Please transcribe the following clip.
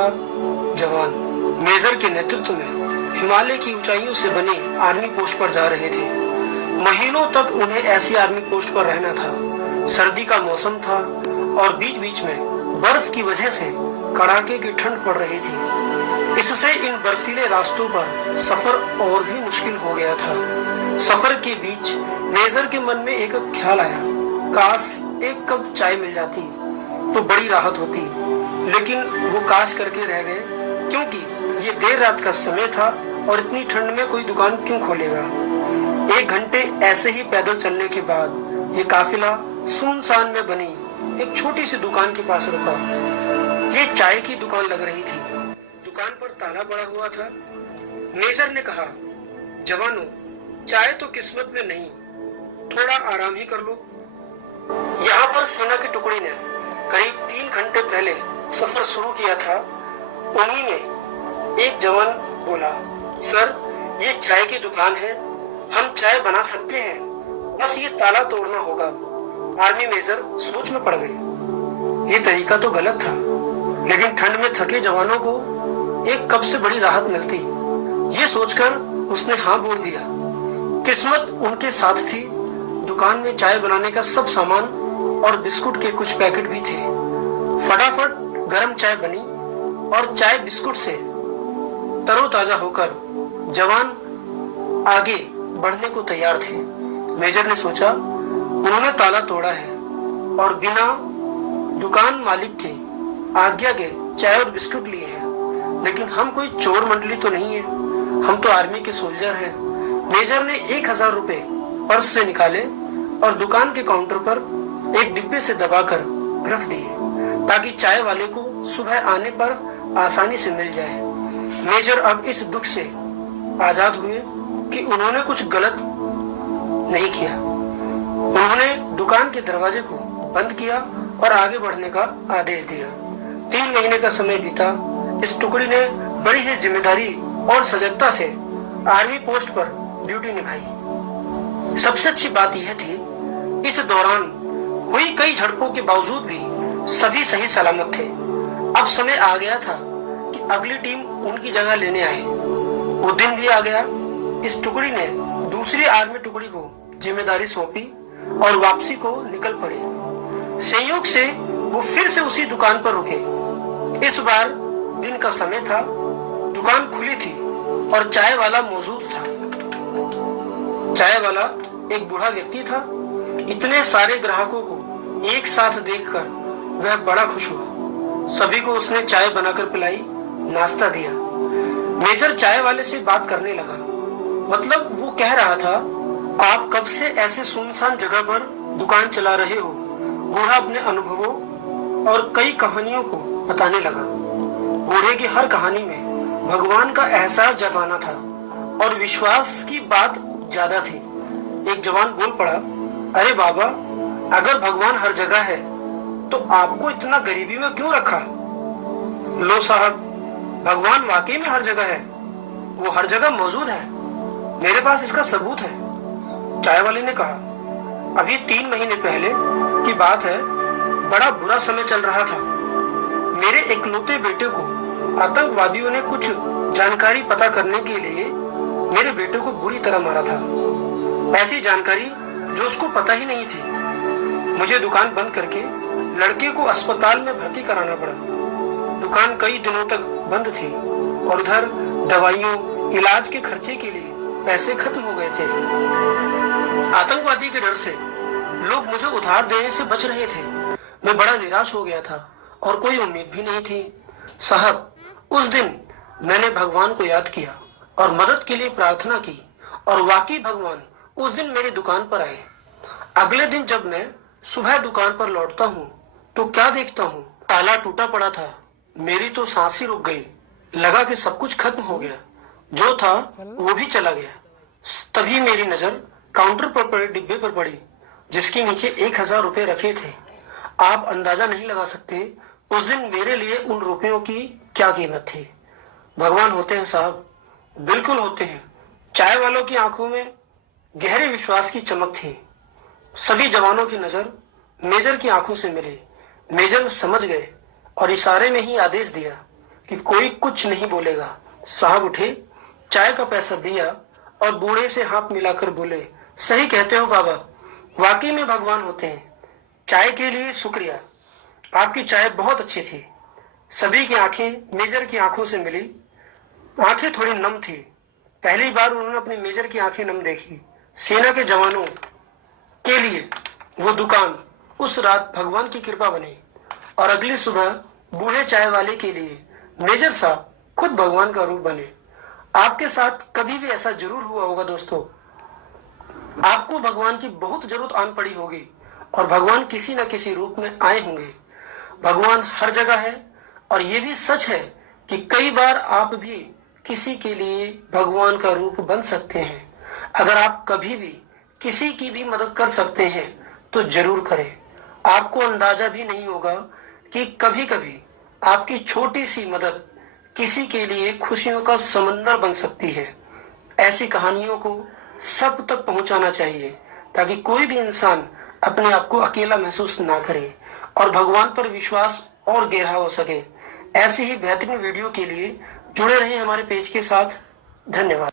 जवान मेजर के नेतृत्व में हिमालय की ऊंचाइयों से बनी आर्मी पोस्ट पर जा रहे थे। महीनों तक उन्हें ऐसी आर्मी पोस्ट पर रहना था। सर्दी का मौसम था और बीच बीच में बर्फ की वजह से कड़ाके की ठंड पड़ रही थी। इससे इन बर्फीले रास्तों पर सफर और भी मुश्किल हो गया था। सफर के बीच मेजर के मन में एक ख्याल आया, काश एक कप चाय मिल जाती तो बड़ी राहत होती। लेकिन वो काश करके रह गए, क्योंकि ये देर रात का समय था और इतनी ठंड में कोई दुकान क्यों खोलेगा। 1 घंटे ऐसे ही पैदल चलने के बाद ये काफिला सुनसान में बनी एक छोटी सी दुकान के पास रुका। ये चाय की दुकान लग रही थी। दुकान पर ताला पड़ा हुआ था। मेजर ने कहा, जवानों, चाय तो किस्मत में नहीं, थोड़ा आराम ही कर लो। यहाँ पर सेना की टुकड़ी ने करीब 3 घंटे पहले सफर शुरू किया था। उन्हीं में एक जवान बोला, सर, ये चाय की दुकान है, हम चाय बना सकते हैं, बस ये ताला तोड़ना होगा। आर्मी मेजर सोच में पड़ गए। ये तरीका तो गलत था, लेकिन ठंड में थके जवानों को एक कप से बड़ी राहत मिलती। ये सोचकर उसने हाँ बोल दिया। किस्मत उनके साथ थी। दुकान में चाय बनाने का सब सामान और बिस्कुट के कुछ पैकेट भी थे। फटाफट गरम चाय बनी और चाय बिस्कुट से तरोताजा होकर जवान आगे बढ़ने को तैयार थे। मेजर ने सोचा, उन्होंने ताला तोड़ा है और बिना दुकान मालिक के आज्ञा के चाय और बिस्कुट लिए हैं, लेकिन हम कोई चोर मंडली तो नहीं है, हम तो आर्मी के सोल्जर हैं। मेजर ने 1000 रुपए पर्स से निकाले और दुकान के काउंटर पर एक डिब्बे से दबाकर रख दिए, ताकि चाय वाले को सुबह आने पर आसानी से मिल जाए। मेजर अब इस दुख से आजाद हुए कि उन्होंने कुछ गलत नहीं किया। उन्होंने दुकान के दरवाजे को बंद किया और आगे बढ़ने का आदेश दिया। 3 महीने का समय बीता। इस टुकड़ी ने बड़ी ही जिम्मेदारी और सजगता से आर्मी पोस्ट पर ड्यूटी निभाई। सबसे अच्छी बात यह थी, इस दौरान हुई कई झड़पों के बावजूद भी सभी सही सलामत थे। अब समय आ गया था कि अगली टीम उनकी जगह लेने आए। वो दिन भी आ गया। इस टुकड़ी ने दूसरी आर्मी टुकड़ी को जिम्मेदारी सौंपी और वापसी को निकल पड़े। संयोग से वो फिर से उसी दुकान पर रुके। इस बार दिन का समय था, दुकान खुली थी और चाय वाला मौजूद था। चाय वाला एक बूढ़ा व्यक्ति था। इतने सारे ग्राहकों को एक साथ देखकर वह बड़ा खुश हुआ। सभी को उसने चाय बनाकर पिलाई, नाश्ता दिया। मेजर चाय वाले से बात करने लगा। मतलब वो कह रहा था, आप कब से ऐसे सुनसान जगह पर दुकान चला रहे हो। बूढ़ा अपने अनुभवों और कई कहानियों को बताने लगा। बूढ़े की हर कहानी में भगवान का एहसास जताना था और विश्वास की बात ज्यादा थी। एक जवान बोल पड़ा, अरे बाबा, अगर भगवान हर जगह है तो आपको इतना गरीबी में क्यों रखा। लो साहब, भगवान वाकई में हर जगह है, वो हर जगह मौजूद है, मेरे पास इसका सबूत है। चाय वाले ने कहा, अभी 3 महीने पहले की बात है, बड़ा बुरा समय चल रहा था। मेरे इकलौते बेटे को आतंकवादियों ने कुछ जानकारी पता करने के लिए मेरे बेटे को बुरी तरह मारा था। ऐसी जानकारी जो उसको पता ही नहीं थी। मुझे दुकान बंद करके लड़के को अस्पताल में भर्ती कराना पड़ा। दुकान कई दिनों तक बंद थी और उधर दवाइयों, इलाज के खर्चे के लिए पैसे खत्म हो गए थे। आतंकवादी के डर से लोग मुझे उधार देने से बच रहे थे। मैं बड़ा निराश हो गया था और कोई उम्मीद भी नहीं थी। साहब, उस दिन मैंने भगवान को याद किया और मदद के लिए प्रार्थना की और वाकई भगवान उस दिन मेरी दुकान पर आए। अगले दिन जब मैं सुबह दुकान पर लौटता हूँ तो क्या देखता हूँ, ताला टूटा पड़ा था। मेरी तो सांस ही रुक गई। लगा कि सब कुछ खत्म हो गया। जो था वो भी चला गया। तभी मेरी नजर काउंटर पर पड़े डिब्बे पर पड़ी, जिसके नीचे 1000 रुपए रखे थे। आप अंदाजा नहीं लगा सकते उस दिन मेरे लिए उन रुपयों की क्या कीमत थी। भगवान होते हैं साहब, बिल्कुल होते हैं। चाय वालों की आंखों में गहरे विश्वास की चमक थी। सभी जवानों की नजर मेजर की आंखों से मिली। मेजर समझ गए और इशारे में ही आदेश दिया कि कोई कुछ नहीं बोलेगा। साहब उठे, चाय का पैसा दिया और बूढ़े से हाथ मिलाकर बोले, सही कहते हो बाबा, वाकई में भगवान होते हैं। चाय के लिए शुक्रिया, आपकी चाय बहुत अच्छी थी। सभी की आंखें मेजर की आंखों से मिली। आंखें थोड़ी नम थी। पहली बार उन्होंने अपनी मेजर की आंखें नम देखी। सेना के जवानों के लिए वो दुकान उस रात भगवान की कृपा बनी और अगली सुबह बूढ़े चाय वाले के लिए मेजर साहब खुद भगवान का रूप बने। आपके साथ कभी भी ऐसा जरूर हुआ होगा दोस्तों। आपको भगवान की बहुत जरूरत आन पड़ी होगी और भगवान किसी न किसी रूप में आए होंगे। भगवान हर जगह है और ये भी सच है कि कई बार आप भी किसी के लिए भगवान का रूप बन सकते हैं। अगर आप कभी भी किसी की भी मदद कर सकते हैं तो जरूर करें। आपको अंदाजा भी नहीं होगा कि कभी कभी आपकी छोटी सी मदद किसी के लिए खुशियों का समंदर बन सकती है। ऐसी कहानियों को सब तक पहुंचाना चाहिए ताकि कोई भी इंसान अपने आप को अकेला महसूस ना करे और भगवान पर विश्वास और गहरा हो सके। ऐसी ही बेहतरीन वीडियो के लिए जुड़े रहें हमारे पेज के साथ। धन्यवाद।